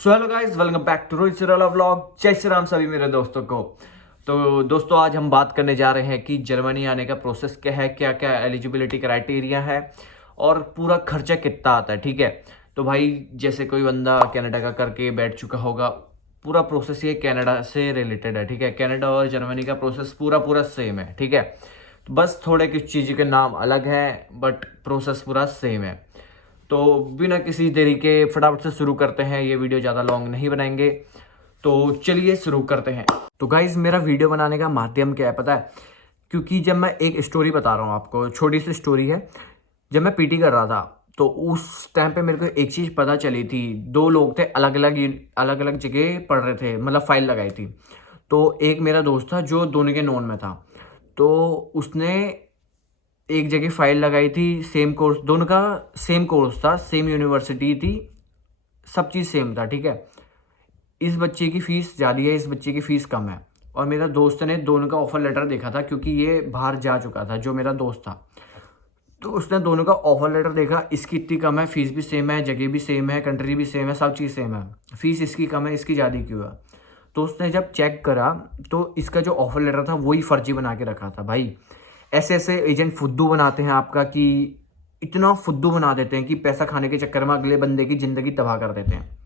So hello guys, welcome back to Rohit Sirala vlog. जय श्री राम सभी मेरे दोस्तों को। तो दोस्तों, आज हम बात करने जा रहे हैं कि जर्मनी आने का प्रोसेस क्या है, क्या क्या एलिजिबिलिटी क्राइटेरिया है और पूरा खर्चा कितना आता है। ठीक है, तो भाई जैसे कोई बंदा कनाडा का करके बैठ चुका होगा, पूरा प्रोसेस ये कनाडा से रिलेटेड है। ठीक है, कनाडा और जर्मनी का प्रोसेस पूरा पूरा सेम है। ठीक है, तो बस थोड़े कुछ चीज़ों के नाम अलग हैं बट प्रोसेस पूरा सेम है। तो बिना किसी देरी के फटाफट से शुरू करते हैं। ये वीडियो ज़्यादा लॉन्ग नहीं बनाएंगे, तो चलिए शुरू करते हैं। तो गाइज, मेरा वीडियो बनाने का माध्यम क्या है पता है? क्योंकि जब मैं एक स्टोरी बता रहा हूँ आपको, छोटी सी स्टोरी है। जब मैं पीटी कर रहा था तो उस टाइम पे मेरे को एक चीज़ पता चली थी। दो लोग थे, अलग अलग जगह पढ़ रहे थे, मतलब फाइल लगाई थी। तो एक मेरा दोस्त था जो दोनों के नोन में था। तो उसने एक जगह फाइल लगाई थी, सेम कोर्स, दोनों का सेम कोर्स था, सेम यूनिवर्सिटी थी, सब चीज़ सेम था। ठीक है, इस बच्चे की फ़ीस ज़्यादा है, इस बच्चे की फ़ीस कम है। और मेरा दोस्त ने दोनों का ऑफ़र लेटर देखा था, क्योंकि ये बाहर जा चुका था, जो मेरा दोस्त था। तो उसने दोनों का ऑफ़र लेटर देखा, इसकी इतनी कम है, फ़ीस भी सेम है, जगह भी सेम है, कंट्री भी सेम है, सब चीज़ सेम है, फ़ीस इसकी कम है, इसकी ज़्यादा क्यों है? तो उसने जब चेक करा तो इसका जो ऑफ़र लेटर था वही फर्जी बना के रखा था। भाई ऐसे ऐसे एजेंट फुद्दू बनाते हैं आपका, कि इतना फुद्दू बना देते हैं कि पैसा खाने के चक्कर में अगले बंदे की ज़िंदगी तबाह कर देते हैं।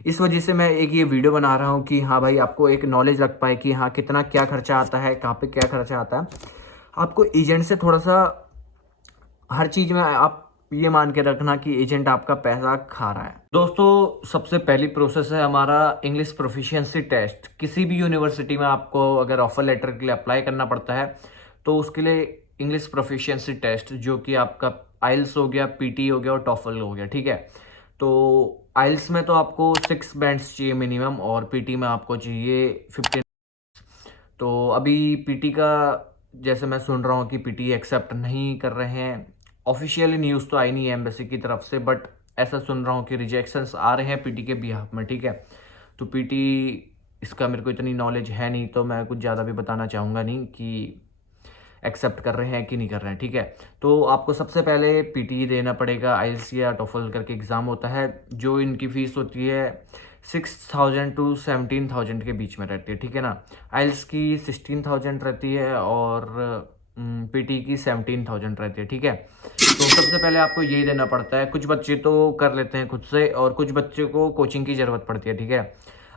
इस वजह से मैं एक ये वीडियो बना रहा हूँ कि हाँ भाई, आपको एक नॉलेज लग पाए कि हाँ कितना क्या खर्चा आता है, कहाँ पे क्या खर्चा आता है। आपको एजेंट से थोड़ा सा हर चीज़ में आप ये मान के रखना कि एजेंट आपका पैसा खा रहा है। दोस्तों, सबसे पहली प्रोसेस है हमारा इंग्लिश प्रोफिशिएंसी टेस्ट। किसी भी यूनिवर्सिटी में आपको अगर ऑफर लेटर के लिए अप्लाई करना पड़ता है तो उसके लिए इंग्लिश प्रोफिशिएंसी टेस्ट, जो कि आपका आइल्स हो गया, पीटी हो गया और टॉफल हो गया। ठीक है, तो आइल्स में तो आपको 6 बैंड्स चाहिए मिनिमम, और पीटी में आपको चाहिए 15। तो अभी पीटी का जैसे मैं सुन रहा हूँ कि पीटी एक्सेप्ट नहीं कर रहे हैं। ऑफिशियली न्यूज़ तो आई नहीं है एम्बेसी की तरफ से, बट ऐसा सुन रहा हूँ कि रिजेक्शंस आ रहे हैं पीटी के बिहाफ में। ठीक है, तो पीटी, इसका मेरे को इतनी नॉलेज है नहीं, तो मैं कुछ ज़्यादा भी बताना चाहूँगा नहीं कि एक्सेप्ट कर रहे हैं कि नहीं कर रहे हैं। ठीक है, तो आपको सबसे पहले पीटी देना पड़ेगा। आइल्स या टोफल करके एग्ज़ाम होता है, जो इनकी फ़ीस होती है 6,000 टू 17,000 के बीच में रहती है। ठीक है ना, आइल्स की 16,000 रहती है और पीटी की 17,000 रहती है। ठीक है, तो सबसे पहले आपको यही देना पड़ता है। कुछ बच्चे तो कर लेते हैं खुद से, और कुछ बच्चे को कोचिंग की ज़रूरत पड़ती है। ठीक है,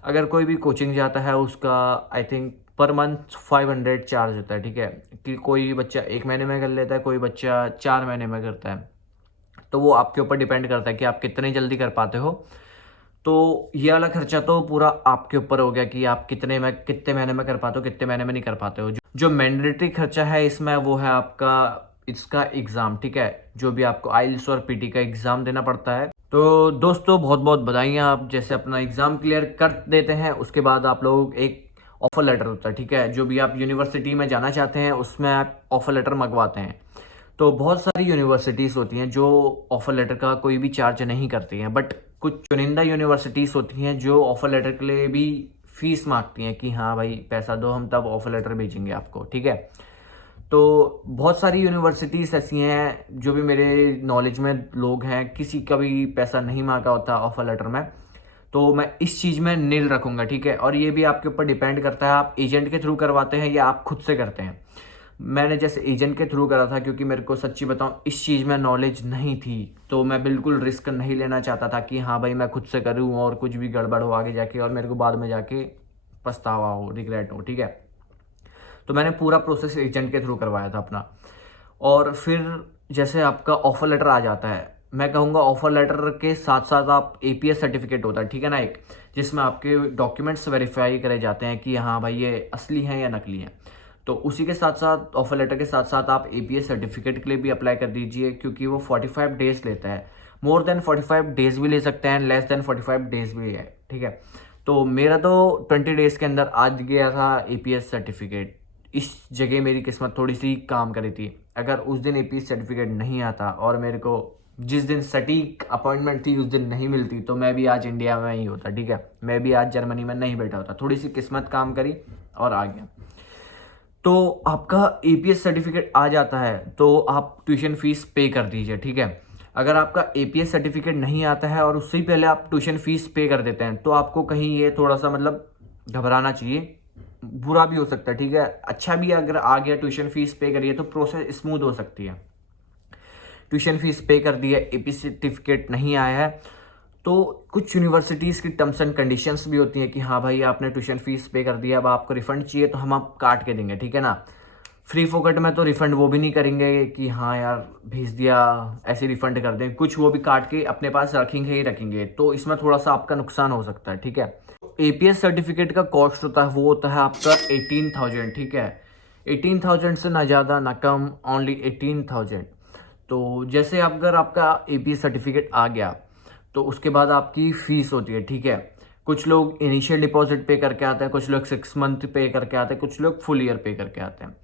अगर कोई भी कोचिंग जाता है उसका I think per month 500 charge होता है। ठीक है, कि कोई बच्चा 1 महीने में कर लेता है, कोई बच्चा 4 महीने में करता है। तो वो आपके ऊपर डिपेंड करता है कि आप कितनी जल्दी कर पाते हो। तो ये वाला खर्चा तो पूरा आपके ऊपर हो गया कि आप कितने महीने में कर पाते हो, कितने महीने में नहीं कर पाते हो। जो मैंडेटरी खर्चा है इसमें, वो है आपका इसका एग्ज़ाम। ठीक है, जो भी आपको आइल्स और पीटी का एग्ज़ाम देना पड़ता है। तो दोस्तों, बहुत बहुत बधाइयाँ, आप जैसे अपना एग्ज़ाम क्लियर कर देते हैं उसके बाद आप लोग एक ऑफ़र लेटर होता है। ठीक है, जो भी आप यूनिवर्सिटी में जाना चाहते हैं उसमें आप ऑफ़र लेटर मंगवाते हैं। तो बहुत सारी यूनिवर्सिटीज़ होती हैं जो ऑफ़र लेटर का कोई भी चार्ज नहीं करती हैं, बट कुछ चुनिंदा यूनिवर्सिटीज़ होती हैं जो ऑफ़र लेटर के लिए भी फीस मांगती हैं कि हाँ भाई पैसा दो, हम तब ऑफ़र लेटर भेजेंगे आपको। ठीक है, तो बहुत सारी यूनिवर्सिटीज़ ऐसी हैं, जो भी मेरे नॉलेज में लोग हैं, किसी का भी पैसा नहीं मांगा होता ऑफ़र लेटर में। तो मैं इस चीज़ में नील रखूँगा। ठीक है, और ये भी आपके ऊपर डिपेंड करता है आप एजेंट के थ्रू करवाते हैं या आप खुद से करते हैं। मैंने जैसे एजेंट के थ्रू करा था, क्योंकि मेरे को सच्ची बताऊं इस चीज़ में नॉलेज नहीं थी, तो मैं बिल्कुल रिस्क नहीं लेना चाहता था कि हाँ भाई मैं खुद से करूं और कुछ भी गड़बड़ हो आगे जाके और मेरे को बाद में जाके पछतावा हो, रिग्रेट हो। ठीक है, तो मैंने पूरा प्रोसेस एजेंट के थ्रू करवाया था अपना। और फिर जैसे आपका ऑफर लेटर आ जाता है, मैं कहूँगा ऑफर लेटर के साथ साथ आप एपीएस सर्टिफिकेट होता है। ठीक है ना, एक जिसमें आपके डॉक्यूमेंट्स वेरीफाई करे जाते हैं कि हाँ भाई ये असली हैं या नकली हैं। तो उसी के साथ साथ ऑफर लेटर के साथ साथ आप एपीएस सर्टिफिकेट के लिए भी अप्लाई कर दीजिए, क्योंकि वो 45 डेज लेता है। मोर देन 45 डेज भी ले सकते हैं, लेस देन 45 डेज भी है। ठीक है, तो मेरा तो 20 डेज के अंदर आ गया था एपीएस सर्टिफिकेट। इस जगह मेरी किस्मत थोड़ी सी काम करी थी। अगर उस दिन एपीएस सर्टिफिकेट नहीं आता और मेरे को जिस दिन सटीक अपॉइंटमेंट थी उस दिन नहीं मिलती, तो मैं भी आज इंडिया में ही होता। ठीक है, मैं भी आज जर्मनी में नहीं बैठा होता। थोड़ी सी किस्मत काम करी और आ गया। तो आपका एपीएस सर्टिफिकेट आ जाता है तो आप ट्यूशन फीस पे कर दीजिए। ठीक है, अगर आपका एपीएस सर्टिफिकेट नहीं आता है और उससे ही पहले आप ट्यूशन फीस पे कर देते हैं तो आपको कहीं ये थोड़ा सा मतलब घबराना चाहिए, बुरा भी हो सकता है, ठीक है। अच्छा भी अगर आ गया, ट्यूशन फीस पे करिए तो प्रोसेस स्मूथ हो सकती है। ट्यूशन फीस पे कर दी है, एपीएस सर्टिफिकेट नहीं आया है, तो कुछ यूनिवर्सिटीज़ की टर्म्स एंड कंडीशंस भी होती हैं कि हाँ भाई आपने ट्यूशन फीस पे कर दिया, अब आपको रिफंड चाहिए तो हम आप काट के देंगे, ठीक है ना। फ्री फोकट में तो रिफंड वो भी नहीं करेंगे कि हाँ यार भेज दिया ऐसे रिफंड कर दें, कुछ वो भी काट के अपने पास रखेंगे ही रखेंगे, तो इसमें थोड़ा सा आपका नुकसान हो सकता है, ठीक है। एपीएस सर्टिफिकेट का कॉस्ट होता है वो होता है आपका 18,000, ठीक है। 18,000 से ना ज़्यादा ना कम, ओनली 18,000। तो जैसे अगर आपका एपीएस सर्टिफिकेट आ गया तो उसके बाद आपकी फ़ीस होती है, ठीक है। कुछ लोग इनिशियल डिपॉजिट पे करके आते हैं, कुछ लोग 6 मंथ पे करके आते हैं, कुछ लोग फुल ईयर पे करके आते हैं।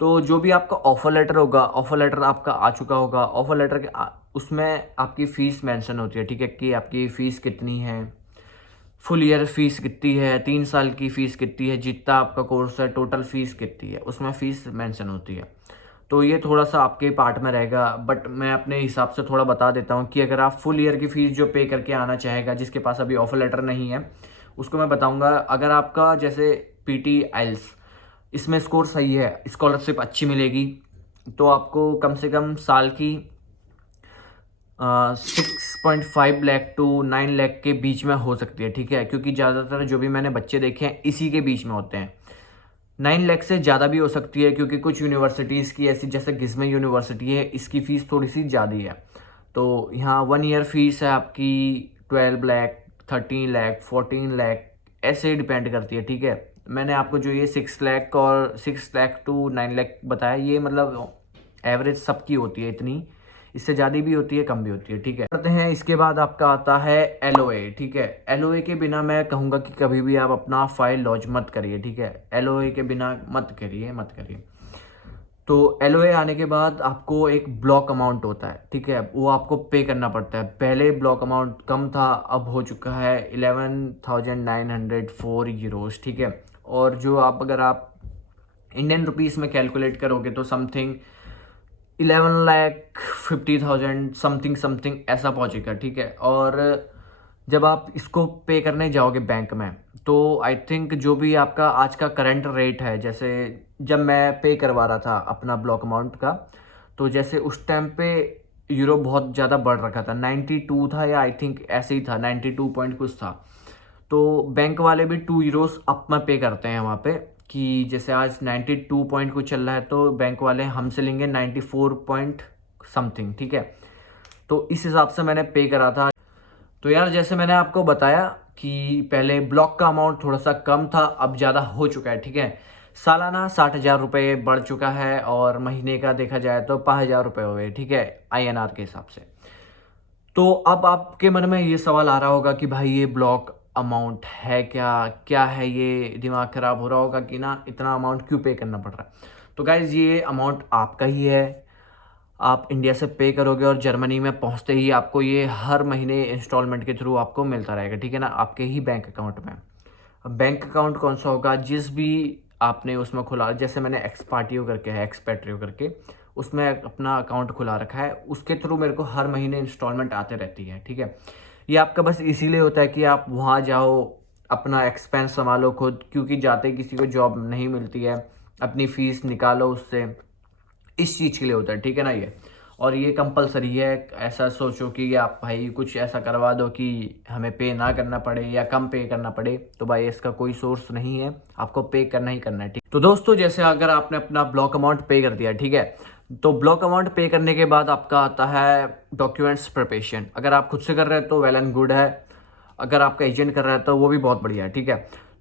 तो जो भी आपका ऑफर लेटर होगा, ऑफर लेटर आपका आ चुका होगा, ऑफर लेटर के उसमें आपकी फ़ीस मेंशन होती है, ठीक है, कि आपकी फ़ीस कितनी है, फुल ईयर फीस कितनी है, 3 साल की फ़ीस कितनी है, जितना आपका कोर्स है टोटल फ़ीस कितनी है, उसमें फ़ीस मेंशन होती है। तो ये थोड़ा सा आपके पार्ट में रहेगा, बट मैं अपने हिसाब से थोड़ा बता देता हूँ कि अगर आप फुल ईयर की फ़ीस जो पे करके आना चाहेगा, जिसके पास अभी ऑफर लेटर नहीं है, उसको मैं बताऊँगा। अगर आपका जैसे पीटी आइल्स इसमें स्कोर सही है, स्कॉलरशिप अच्छी मिलेगी, तो आपको कम से कम साल की 6.5 लाख टू 9 लाख के बीच में हो सकती है, ठीक है। क्योंकि ज़्यादातर जो भी मैंने बच्चे देखे हैं इसी के बीच में होते हैं। 9 लाख से ज़्यादा भी हो सकती है, क्योंकि कुछ यूनिवर्सिटीज़ की ऐसी जैसे गिज़मे यूनिवर्सिटी है, इसकी फ़ीस थोड़ी सी ज़्यादा है। तो यहाँ 1 ईयर फीस है आपकी 12 लाख, 13 लाख, 14 लाख, ऐसे डिपेंड करती है, ठीक है। मैंने आपको जो ये 6 लाख और 6 लाख टू 9 लाख बताया, ये मतलब एवरेज सबकी होती है इतनी, इससे ज़्यादा भी होती है, कम भी होती है, ठीक है। करते हैं, इसके बाद आपका आता है एलओए, ठीक है। एलओए के बिना मैं कहूँगा कि कभी भी आप अपना फाइल लॉन्च मत करिए, ठीक है। एलओए के बिना मत करिए। तो एलओए आने के बाद आपको एक ब्लॉक अमाउंट होता है, ठीक है, वो आपको पे करना पड़ता है। पहले ब्लॉक अमाउंट कम था, अब हो चुका है 11,904 यूरोस, ठीक है। और जो आप अगर आप इंडियन रुपीस में कैलकुलेट करोगे तो समथिंग 11,50,000 समथिंग ऐसा पहुंचेगा, ठीक है। और जब आप इसको पे करने जाओगे बैंक में, तो आई थिंक जो भी आपका आज का करंट रेट है, जैसे जब मैं पे करवा रहा था अपना ब्लॉक अमाउंट का, तो जैसे उस टाइम पे यूरो बहुत ज़्यादा बढ़ रखा था, 92 था या आई थिंक ऐसे ही था, 92 पॉइंट कुछ था। तो बैंक वाले भी 2 यूरोस अप में पे करते हैं वहाँ पे, कि जैसे आज 92 पॉइंट कुछ चल रहा है तो बैंक वाले हमसे लेंगे 94 पॉइंट समथिंग, ठीक है। तो इस हिसाब से मैंने पे करा था। तो यार जैसे मैंने आपको बताया कि पहले ब्लॉक का अमाउंट थोड़ा सा कम था, अब ज़्यादा हो चुका है, ठीक है। सालाना 60,000 रुपये बढ़ चुका है, और महीने का देखा जाए तो 5,000 रुपये हो गए, ठीक है, आईएनआर के हिसाब से। तो अब आपके मन में ये सवाल आ रहा होगा कि भाई ये ब्लॉक अमाउंट है क्या, क्या है ये, दिमाग खराब हो रहा होगा कि ना इतना अमाउंट क्यों पे करना पड़ रहा है। तो गाइज ये अमाउंट आपका ही है, आप इंडिया से पे करोगे और जर्मनी में पहुंचते ही आपको ये हर महीने इंस्टॉलमेंट के थ्रू आपको मिलता रहेगा, ठीक है ना, आपके ही बैंक अकाउंट में। अब बैंक अकाउंट कौन सा होगा, जिस भी आपने उसमें खुला, जैसे मैंने एक्सपार्टियो करके है, एक्सपेट्रियो करके उसमें अपना अकाउंट खुला रखा है, उसके थ्रू मेरे को हर महीने इंस्टॉलमेंट आते रहती है, ठीक है। ये आपका बस इसीलिए होता है कि आप वहाँ जाओ, अपना एक्सपेंस संभालो खुद, क्योंकि जाते किसी को जॉब नहीं मिलती है, अपनी फ़ीस निकालो उससे, इस चीज़ के लिए होता है, ठीक है ना ये। और ये कंपलसरी है, ऐसा सोचो कि आप भाई कुछ ऐसा करवा दो कि हमें पे ना करना पड़े या कम पे करना पड़े, तो भाई इसका कोई सोर्स नहीं है, आपको पे करना ही करना है, ठीक। तो दोस्तों जैसे अगर आपने अपना ब्लॉक अमाउंट पे कर दिया, ठीक है, तो ब्लॉक अमाउंट पे करने के बाद आपका आता है डॉक्यूमेंट्स प्रिपरेशन। अगर आप खुद से कर रहे हैं तो वेल एंड गुड है, अगर आपका एजेंट कर रहा है तो वो भी बहुत बढ़िया है, ठीक है।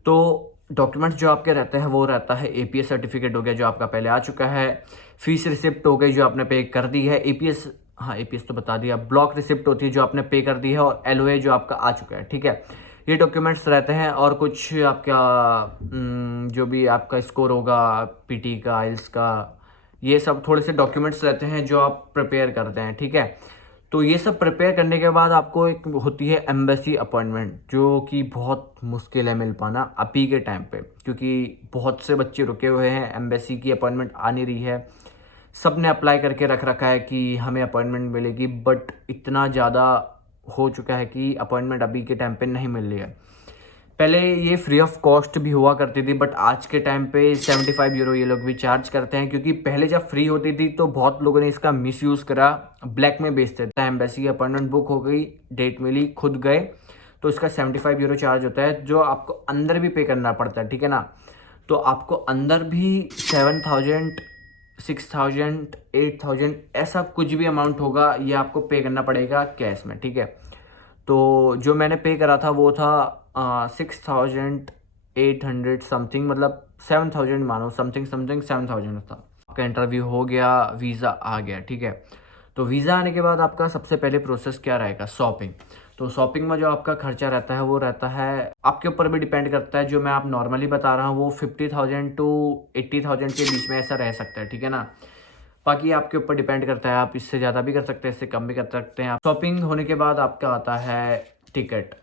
तो डॉक्यूमेंट्स जो आपके रहते हैं वो रहता है एपीएस सर्टिफिकेट हो गया जो आपका पहले आ चुका है, फीस रिसिप्ट हो गई जो आपने पे कर दी है, एपीएस, हाँ एपीएस तो बता दिया, ब्लॉक रिसिप्ट होती है जो आपने पे कर दी है, और एलओए जो आपका आ चुका है, ठीक है। ये डॉक्यूमेंट्स रहते हैं, और कुछ आपका जो भी आपका स्कोर होगा पीटी का, आइल्स का, ये सब थोड़े से डॉक्यूमेंट्स रहते हैं जो आप प्रिपेयर करते हैं, ठीक है। तो ये सब प्रिपेयर करने के बाद आपको एक होती है एम्बेसी अपॉइंटमेंट, जो कि बहुत मुश्किल है मिल पाना अभी के टाइम पे, क्योंकि बहुत से बच्चे रुके हुए हैं, एम्बेसी की अपॉइंटमेंट आ नहीं रही है। सब ने अप्लाई करके रख रखा है कि हमें अपॉइंटमेंट मिलेगी, बट इतना ज़्यादा हो चुका है कि अपॉइंटमेंट अभी के टाइम पे नहीं मिल रही है। पहले ये फ्री ऑफ कॉस्ट भी हुआ करती थी, बट आज के टाइम पे 75 यूरो ये लोग भी चार्ज करते हैं, क्योंकि पहले जब फ्री होती थी तो बहुत लोगों ने इसका मिसयूज़ करा, ब्लैक में बेचते थे। एम्बेसी की अपॉइंटमेंट बुक हो गई, डेट मिली, खुद गए, तो इसका 75 यूरो चार्ज होता है, जो आपको अंदर भी पे करना पड़ता है, ठीक है ना। तो आपको अंदर भी 7000, 6000, 8000 ऐसा कुछ भी अमाउंट होगा, ये आपको पे करना पड़ेगा कैश में, ठीक है। तो जो मैंने पे करा था वो था 6800 समथिंग, मतलब 7000 मानो, समथिंग 7000 था। आपका इंटरव्यू हो गया, वीज़ा आ गया, ठीक है। तो वीज़ा आने के बाद आपका सबसे पहले प्रोसेस क्या रहेगा, शॉपिंग। तो शॉपिंग में जो आपका खर्चा रहता है वो रहता है, आपके ऊपर भी डिपेंड करता है। जो मैं आप नॉर्मली बता रहा हूँ वो 50,000 टू 80,000 के बीच में ऐसा रह सकता है, ठीक है ना। बाकी आपके ऊपर डिपेंड करता है, आप इससे ज़्यादा भी कर सकते हैं, इससे कम भी कर सकते हैं। आप शॉपिंग होने के बाद आपका आता है टिकट।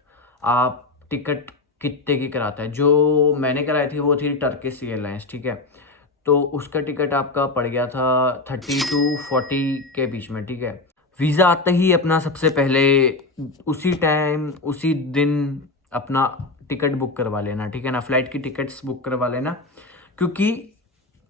आप टिकट कितने की कराता है, जो मैंने कराई थी वो थी टर्किश एयरलाइंस, ठीक है। तो उसका टिकट आपका पड़ गया था 30 टू 40 के बीच में, ठीक है। वीज़ा आते ही अपना सबसे पहले उसी टाइम उसी दिन अपना टिकट बुक करवा लेना, ठीक है ना। फ्लाइट की टिकट्स बुक करवा लेना, क्योंकि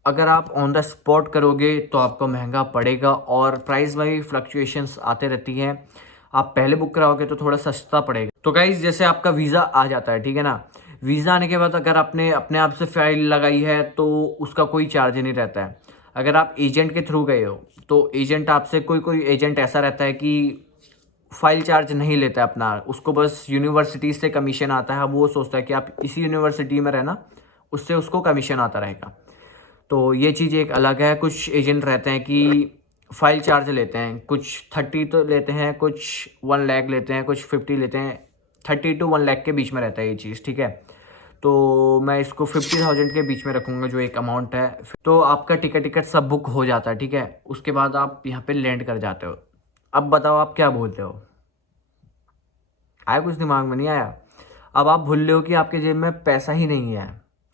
अगर आप ऑन द स्पॉट करोगे तो आपको महंगा पड़ेगा, और प्राइस में फ्लक्चुएशंस आते रहती हैं। आप पहले बुक कराओगे तो थोड़ा सस्ता पड़ेगा। तो गाइस, जैसे आपका वीज़ा आ जाता है, ठीक है ना। वीज़ा आने के बाद अगर आपने अपने आप से फाइल लगाई है तो उसका कोई चार्ज नहीं रहता है। अगर आप एजेंट के थ्रू गए हो तो एजेंट आपसे, कोई एजेंट ऐसा रहता है कि फाइल चार्ज नहीं लेता है अपना, उसको बस यूनिवर्सिटी से कमीशन आता है। वो सोचता है कि आप इसी यूनिवर्सिटी में रहना, उससे उसको कमीशन आता रहेगा। तो ये चीज़ एक अलग है। कुछ एजेंट रहते हैं कि फाइल चार्ज लेते हैं, कुछ 30 तो लेते हैं, कुछ 1 लाख लेते हैं, कुछ 50 लेते हैं। 30 टू 1 लाख के बीच में रहता है ये चीज़, ठीक है। तो मैं इसको 50,000 के बीच में रखूँगा, जो एक अमाउंट है। तो आपका टिकट सब बुक हो जाता है, ठीक है। उसके बाद आप यहाँ पे लैंड कर जाते हो। अब बताओ आप क्या बोलते हो, आया कुछ दिमाग में नहीं आया? अब आप भूल रहे हो कि आपके जेब में पैसा ही नहीं है।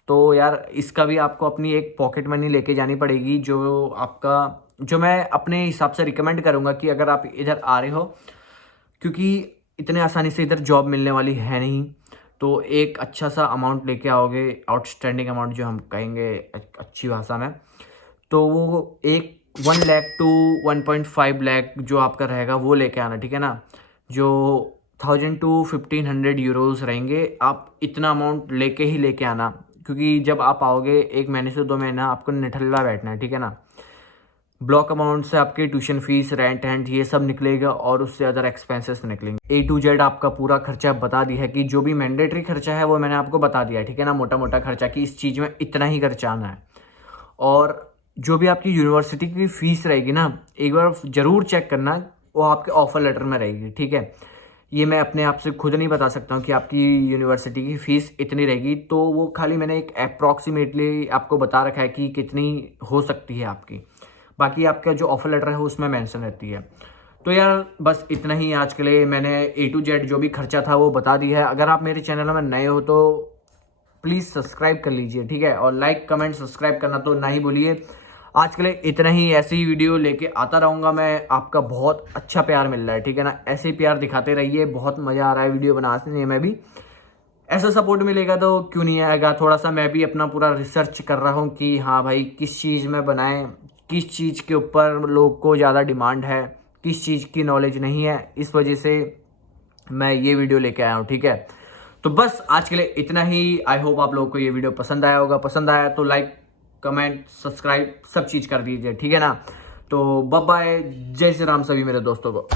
तो यार इसका भी आपको अपनी एक पॉकेट मनी लेके जानी पड़ेगी, जो मैं अपने हिसाब से रिकमेंड करूँगा कि अगर आप इधर आ रहे हो, क्योंकि इतने आसानी से इधर जॉब मिलने वाली है नहीं, तो एक अच्छा सा अमाउंट लेके आओगे, आउटस्टैंडिंग अमाउंट जो हम कहेंगे अच्छी भाषा में, तो वो एक 1 लाख टू 1.5 लाख जो आपका रहेगा वो लेके आना, ठीक है ना। जो 1000 टू 1500 यूरोज़ रहेंगे, आप इतना अमाउंट लेके आना, क्योंकि जब आप आओगे 1 महीने से 2 महीना आपको निठल्ला बैठना है, ठीक है ना। ब्लॉक अमाउंट से आपकी ट्यूशन फीस, रेंट एंड ये सब निकलेगा, और उससे अदर एक्सपेंसेस निकलेंगे। A to Z आपका पूरा खर्चा बता दिया है, कि जो भी मैंडेटरी खर्चा है वो मैंने आपको बता दिया है, ठीक है ना। मोटा मोटा खर्चा कि इस चीज़ में इतना ही खर्चा आना है। और जो भी आपकी यूनिवर्सिटी की फ़ीस रहेगी ना, एक बार ज़रूर चेक करना, वो आपके ऑफ़र लेटर में रहेगी, ठीक है। ये मैं अपने आप से खुद नहीं बता सकता हूँ कि आपकी यूनिवर्सिटी की फ़ीस इतनी रहेगी, तो वो खाली मैंने एक अप्रॉक्सीमेटली आपको बता रखा है कि कितनी हो सकती है आपकी। बाकी आपका जो ऑफ़र लेटर है उसमें मेंशन रहती है। तो यार बस इतना ही आज के लिए, मैंने A to Z जो भी खर्चा था वो बता दिया है। अगर आप मेरे चैनल में नए हो तो प्लीज़ सब्सक्राइब कर लीजिए, ठीक है। और लाइक कमेंट सब्सक्राइब करना तो ना ही भूलिए। आज के लिए इतना ही, ऐसी ही वीडियो लेके आता रहूँगा मैं। आपका बहुत अच्छा प्यार मिल रहा है, ठीक है ना। ऐसे ही प्यार दिखाते रहिए, बहुत मज़ा आ रहा है वीडियो बनाने में भी। ऐसा सपोर्ट मिलेगा तो क्यों नहीं आएगा। थोड़ा सा मैं भी अपना पूरा रिसर्च कर रहा हूँ कि हाँ भाई किस चीज़ में बनाएं, किस चीज़ के ऊपर लोग को ज़्यादा डिमांड है, किस चीज़ की नॉलेज नहीं है। इस वजह से मैं ये वीडियो लेके आया हूँ, ठीक है। तो बस आज के लिए इतना ही। आई होप आप लोगों को ये वीडियो पसंद आया होगा। पसंद आया तो लाइक कमेंट सब्सक्राइब सब चीज़ कर दीजिए, ठीक है ना। तो बाय बाय, जय श्री राम सभी मेरे दोस्तों को।